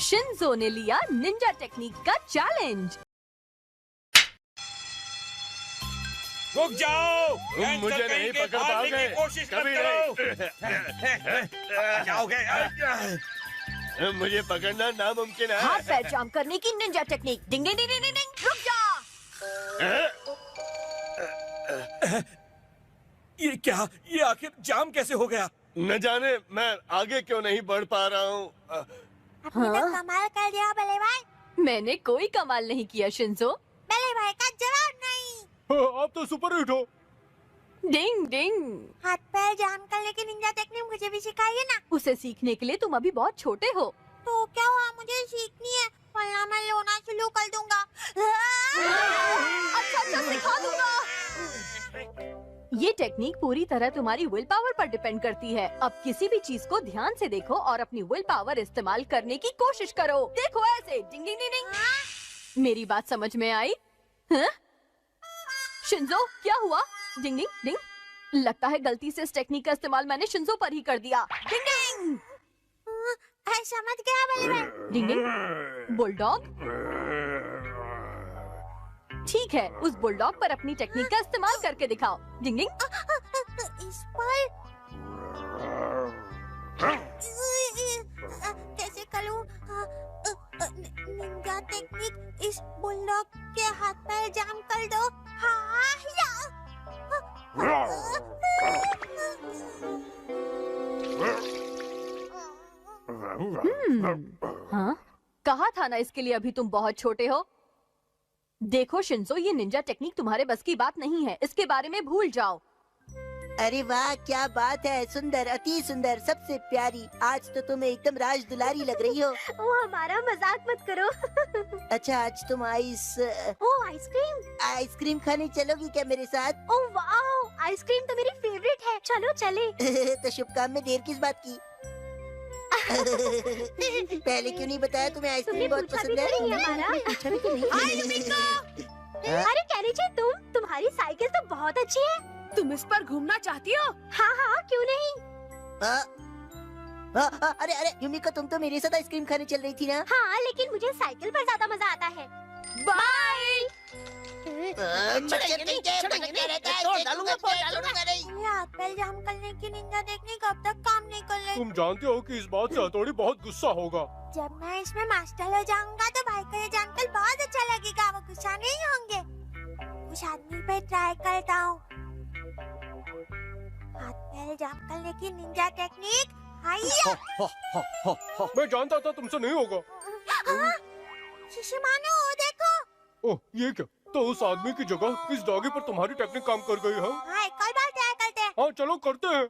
Shinzo ने लिया Ninja technique का चैलेंज। रुक जाओ, तुम मुझे नहीं पकड़ पाओगे, कोशिश कभी नहीं। जाओगे। मुझे पकड़ना नामुमकिन है। हाथ पैर जाम करने की निंजा टेक्निक। डिंग डिंग डिंग डिंग डिंग। रुक जा। ये क्या? ये आखिर जाम कैसे हो गया? न जाने मैं आगे क्यों नहीं बढ़ पा रहा हूँ। आपने तो कमाल कर दिया बल्ले भाई। मैंने कोई कमाल नहीं किया शिंजो। बल्ले भाई का जवाब नहीं। आप तो सुपर हिट हो। डिंग डिंग। हाथ पैर जाम करने की निंजा टेक्निक मुझे भी सिखाइए ना। उसे सीखने के लिए तुम अभी बहुत छोटे हो। तो क्या हुआ, मुझे सीखनी है वरना मैं रोना शुरू कर दूंगा। अच्छा सिखा दूंगा। ये टेक्निक पूरी तरह तुम्हारी विल पावर पर डिपेंड करती है। अब किसी भी चीज को ध्यान से देखो और अपनी विल पावर इस्तेमाल करने की कोशिश करो। देखो ऐसे डिंग डिंग डिंग डिंग। मेरी बात समझ में आई? हाँ? शिंजो क्या हुआ? डिंग डिंग डिंग। लगता है गलती से इस टेक्निक का इस्तेमाल मैंने शिंजो पर ही कर दिया। डिंग डिंग। समझ गया बल्ले भाई। डिंग डिंग। बुलडॉग। ठीक है, उस बुलडॉग पर अपनी टेक्निक का इस्तेमाल करके दिखाओ। डिंग डिंग। इस पर कैसे करूं? निंजा टेक्निक इस बुलडॉग के हाथ पैर जाम कर दो। हाँ या। हाँ? कहा था ना इसके लिए अभी तुम बहुत छोटे हो। देखो शिंजो, ये निंजा टेक्निक तुम्हारे बस की बात नहीं है। इसके बारे में भूल जाओ। अरे वाह, क्या बात है। सुंदर, अति सुंदर, सबसे प्यारी। आज तो तुम एकदम राज दुलारी लग रही हो। वो हमारा मजाक मत करो। अच्छा, आज तुम आइसक्रीम खाने चलोगी क्या मेरे साथ? ओह वाह, आइसक्रीम तो मेरी फेवरेट है। चलो चले। तो शुभ काम में देर किस बात की? पहले क्यों नहीं बताया तुम्हें आइसक्रीम बहुत पसंद है? पूछा भी तो नहीं। अरे कहनीचे, तुम्हारी साइकिल तो बहुत अच्छी है। तुम इस पर घूमना चाहती हो? हाँ हाँ, क्यों नहीं। अरे अरे युमिका, तुम तो मेरे साथ आइसक्रीम खाने चल रही थी ना? हाँ, लेकिन मुझे साइकिल पर ज्यादा मजा आता है। बाय। हाथ पैर जाम करने की निंजा टेक्निक अब तक काम नहीं कर रही। तुम जानते हो कि इस बात से हथौड़ी बहुत गुस्सा होगा। जब मैं इसमें मास्टर हो जाऊंगा तो भाई को ये जानकर बहुत अच्छा लगेगा। वो गुस्सा नहीं होंगे। उस आदमी पे ट्राई करता हूँ। हाथ पैर जाम करने की निंजा टेक्निक। मैं जानता था तुमसे नहीं होगा। शिशुमानो, देखो। ओह, ये क्या? तो उस आदमी की जगह इस डॉगी पर तुम्हारी टेक्निक काम कर गई है। हाँ, एक और बार ट्राई करते हैं। हाँ चलो करते हैं।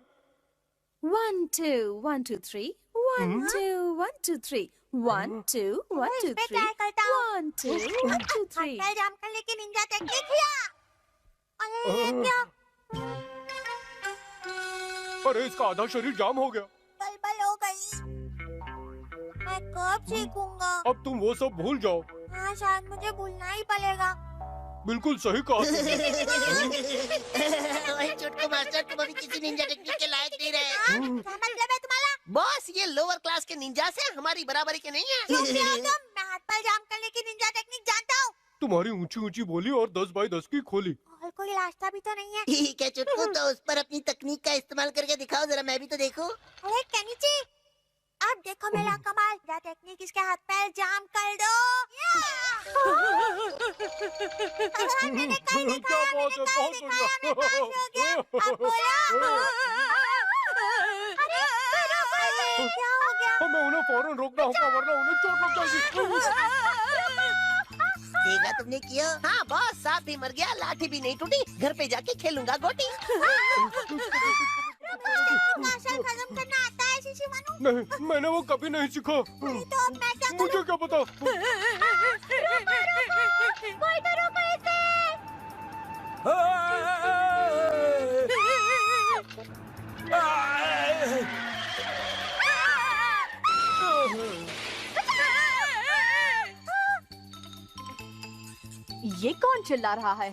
1 2 1 2 3 1 2 1 2 3 1 2 1 2 मैं 3 ट्राई करता हूँ। 1 2 1 2 हाथ 3 पैर जाम करने की निंजा टेक्निक या। अरे ये क्या? अरे इसका आधा शरीर जाम हो गया। बलबल हो गई। मैं कब सीखूंगा? अब तुम वो सब भूल जाओ। हाँ, शायद मुझे भूलना ही पड़ेगा। बिल्कुल सही कहा तुमने। वही चुटकू मास्टर, तुम अभी किसी निंजा टेक्निक के लायक नहीं रहे। क्या मतलब है तुम्हारा? बॉस, ये लोअर क्लास के निंजा से हमारी बराबरी के नहीं है। चुप रहो तुम। मैं हाथ पैर जाम करने की निंजा टेक्निक जानता हूँ। तुम्हारी ऊंची ऊंची बोली और 10 बाई 10 की खोली। और कोई रास्ता भी तो नहीं है। ठीक है चुटकू, तो उस पर अपनी तकनीक का इस्तेमाल करके दिखाओ जरा, मैं भी तो देखूं। अरे केनिची, अब देखो मेरा कमाल। क्या टेक्निक, इसके हाथ पैर जाम कर दो। मैंने कल दिखाया, क्या बात है, बहुत बढ़िया। मैं पास हो गया। अब बोलो। अरे करो, क्या हो गया? मैं उन्हें फौरन रोकना होगा वरना उन्हें चोट लग जाएगी। देखा तुमने किया? हाँ बॉस, सांप भी मर गया, लाठी भी नहीं टूटी। घर पे जाके खेलूंगा गोटी। मार्शल खत्म करना आता है शिशुमानु? नहीं, मैंने वो कभी नहीं सीखा। तो अब मैं क्या मुझे क्या पता? कोई तो रोको इसे। ये कौन चिल्ला रहा है?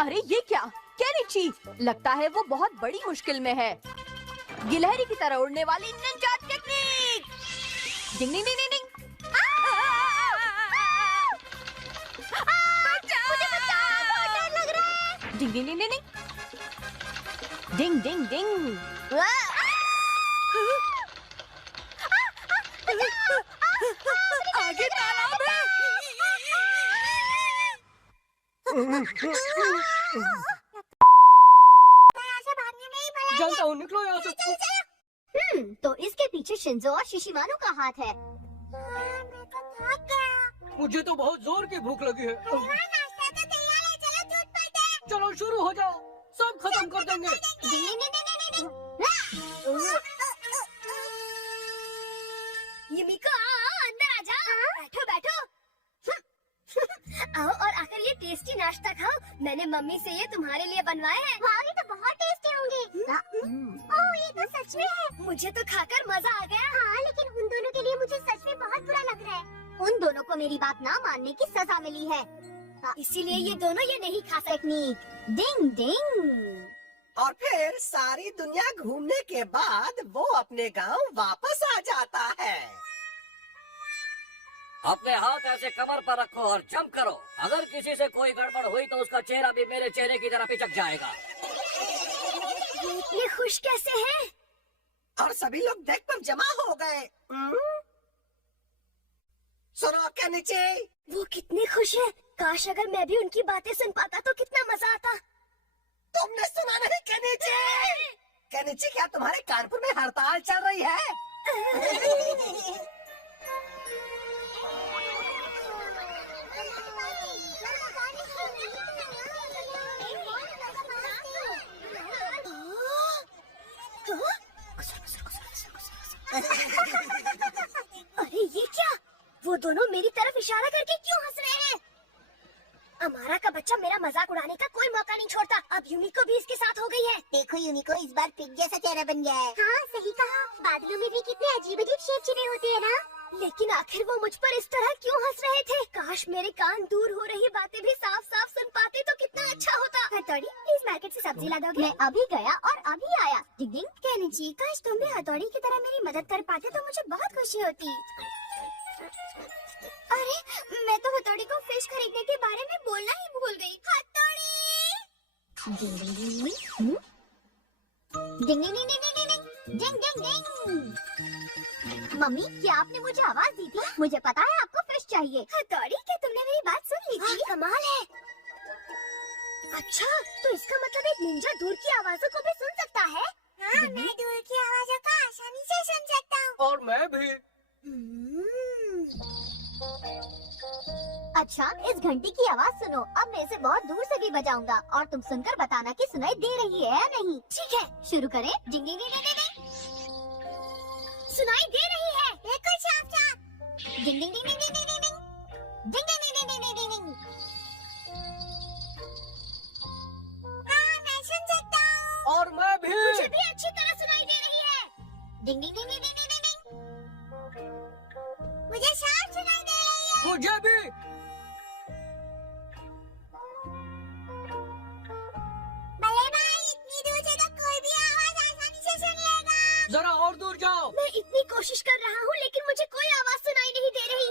अरे ये क्या? केनिची, लगता है वो बहुत बड़ी मुश्किल में है। गिलहरी की तरह उड़ने वाली निंजा टेक्निक। डिंग ding ding ding. Ding ding ding ding ding ding डिंग। आगे तालाब है। जानता हूँ, निकलो यहाँ से। तो इसके पीछे शिंजो और शिशिमानो का हाथ है। मैं तो थक गया। मुझे तो बहुत जोर की भूख लगी है। नाश्ता तो तैयार है, चलो छूट पड़ते हैं। चलो शुरू हो जाओ, सब खत्म कर देंगे। युमिको, अंदर आ जाओ। बैठो बैठो। आओ और आकर ये टेस्टी नाश्ता खाओ। मैंने मम्मी से ये तुम्हारे लिए बनवाए हैं। वाह, ये तो बहुत टेस्टी होंगे। ओह, ये तो सच में है। मुझे तो खाकर मजा आ गया। हाँ, लेकिन उन दोनों के लिए मुझे सच में बहुत बुरा लग रहा है। उन दोनों को मेरी बात ना मानने की सजा मिली है, इसीलिए ये दोनों ये नहीं खा सकती। डिंग डिंग। और फिर सारी दुनिया घूमने के बाद वो अपने गांव वापस आ जाता है। अपने हाथ ऐसे कमर पर रखो और जंप करो। अगर किसी से कोई गड़बड़ हुई तो उसका चेहरा भी मेरे चेहरे की तरह पिचक जाएगा। ये खुश कैसे हैं? और सभी लोग डेक पर जमा हो गए। सुनो क्या नीचे। वो कितने खुश हैं। काश अगर मैं भी उनकी बातें सुन पाता तो कितना मजा आता। तुमने सुना नहीं केनिची? केनिची, क्या तुम्हारे कानपुर में हड़ताल चल रही है? अरे ये क्या? वो दोनों मेरी तरफ इशारा करके क्यों हंस रहे हैं? अमारा का बच्चा मेरा मजाक उड़ाने का कोई मौका नहीं छोड़ता। अब यूमिको भी इसके साथ हो गई है। देखो, यूनिको इस बार पिग जैसा चेहरा बन गया है। हाँ, सही कहा। बादलों में भी कितने अजीब अजीब शेप छिपे होते हैं ना। लेकिन आखिर वो मुझ पर इस तरह क्यों हंस रहे थे? काश मेरे कान दूर हो रही बातें भी साफ साफ सुन पाते तो कितना अच्छा होता। हथौड़ी, प्लीज मार्केट से सब्जी ला दोगे? मैं अभी गया और अभी आया। डिंग डिंग। कहनीची, काश तुम भी हथौड़ी की तरह मेरी मदद कर पाते तो मुझे बहुत खुशी होती। अरे, मैं तो हथौड़ी को फिश खरीदने के बारे में बोलना ही भूल गई। हथौड़ी। डिंग ding ding ding ding ding ding ding डिंग। मम्मी, क्या आपने मुझे आवाज दी थी? मुझे पता है आपको फिश चाहिए। हथौड़ी, क्या तुमने मेरी बात सुन ली थी? कमाल है। अच्छा, तो इसका मतलब एक निंजा दूर की आवाजों को भी सुन सकता है? हाँ, मैं दूर की आवाजों को आसानी से सुन सकता हूँ। और मैं भी। अच्छा, इस घंटी की आवाज सुनो। अब मैं इसे बहुत दूर से भी बजाऊंगा और तुम सुनकर बताना कि सुनाई दे रही है या नहीं। ठीक है, शुरू करें। डिंग डिंग डिंग डिंग डिंग। सुनाई दे रही है। बिल्कुल साफ साफ। डिंग ding ding ding ding ding ding. Ding ding ding ding ding ding डिंग। हाँ, मैं सुन सकता हूँ। और मैं भी। मुझे भी अच्छी तरह सुनाई दे रही है। डिंग ding ding ding ding ding डिंग। मुझे साफ सुनाई दे रही है। मुझे भी। भले भाई, इतनी दूर से तो कोई भी आवाज आसानी से सुन लेगा। जरा और दूर जाओ। मैं इतनी कोशिश कर रहा हूँ लेकिन मुझे कोई आवाज सुनाई नहीं दे रही।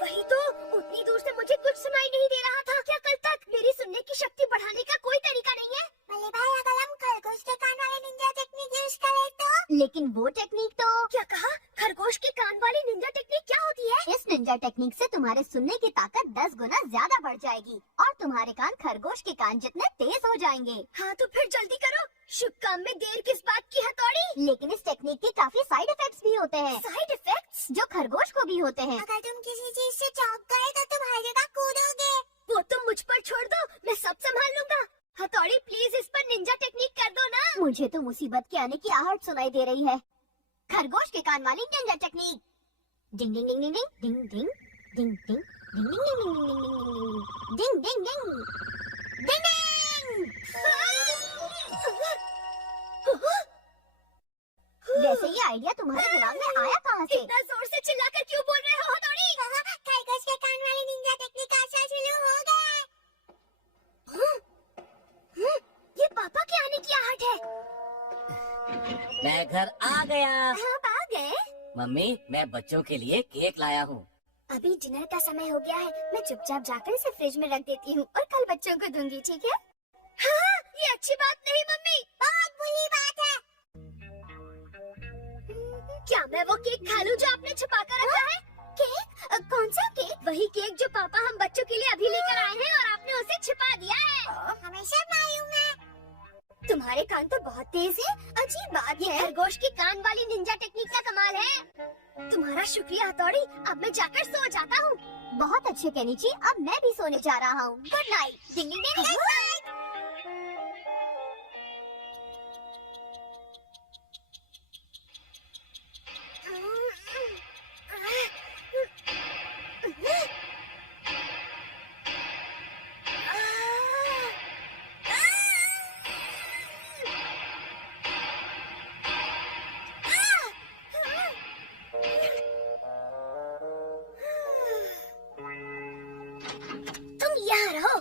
वही तो, उतनी दूर से मुझे कुछ सुनाई नहीं दे रहा था। क्या कल तक मेरी सुनने की शक्ति बढ़ाने का कोई तरीका नहीं है? भले भाई, अगर हम खरगोश के कान वाले निंजा टेक्निक यूज करें तो? लेकिन वो टेक्निक तो क्या कहा? खरगोश के कान वाली निंजा टेक्निक क्या होती है? इस निंजा टेक्निक से तुम्हारे सुनने की ताकत 10 गुना ज्यादा बढ़ जाएगी और तुम्हारे कान खरगोश के कान जितने तेज हो जाएंगे। हाँ तो फिर जल्दी करो। शुभ काम में देर किस बात की हथौड़ी? लेकिन इस टेक्निक के काफी साइड इफेक्ट्स भी होते हैं। साइड इफेक्ट्स जो खरगोश को भी होते हैं। अगर तुम किसी चीज से चौंक गए तो तुम हर जगह कूदोगे। वो तुम मुझ पर छोड़ दो, मैं सब संभाल लूंगा। हथौड़ी, प्लीज इस पर निंजा टेक्निक कर दो ना। मुझे तो मुसीबत के आने की आहट सुनाई दे रही है। खरगोश के कान वाली निंजा टेक्निक। डिंग ding ding ding ding ding ding ding ding ding ding ding ding डिंग। वैसे ये आइडिया तुम्हारे दिमाग में आया कहाँ से? इतना जोर से चिल्लाकर क्यों बोल रहे हो हथौड़ी? खरगोश के कान वाली निंजा टेक्निक आशा शुरू हो गया। ये पापा के आने की आहट है। मैं घर आ गया। आप आ गए? मम्मी, मैं बच्चों के लिए केक लाया हूँ। अभी डिनर का समय हो गया है। मैं चुपचाप जाकर इसे फ्रिज में रख देती हूँ और कल बच्चों को दूंगी, ठीक है? हाँ, ये अच्छी बात नहीं मम्मी, बहुत बुरी बात है। क्या मैं वो केक खा लूं जो आपने छुपा कर रखा है? केक? कौन सा केक? वही केक जो पापा हम बच्चों के लिए अभी लेकर आए हैं और आपने उसे छिपा दिया है। हमेशा मालूम है। तुम्हारे कान तो बहुत तेज है। अजीब बात है। खरगोश की कान वाली निंजा टेक्निक का कमाल है। तुम्हारा शुक्रिया हथौड़ी। अब मैं जाकर सो जाता हूँ। बहुत अच्छे केनिची, अब मैं भी सोने जा रहा हूँ। Good night. Ding ding ding ding. तुम यहाँ रहो।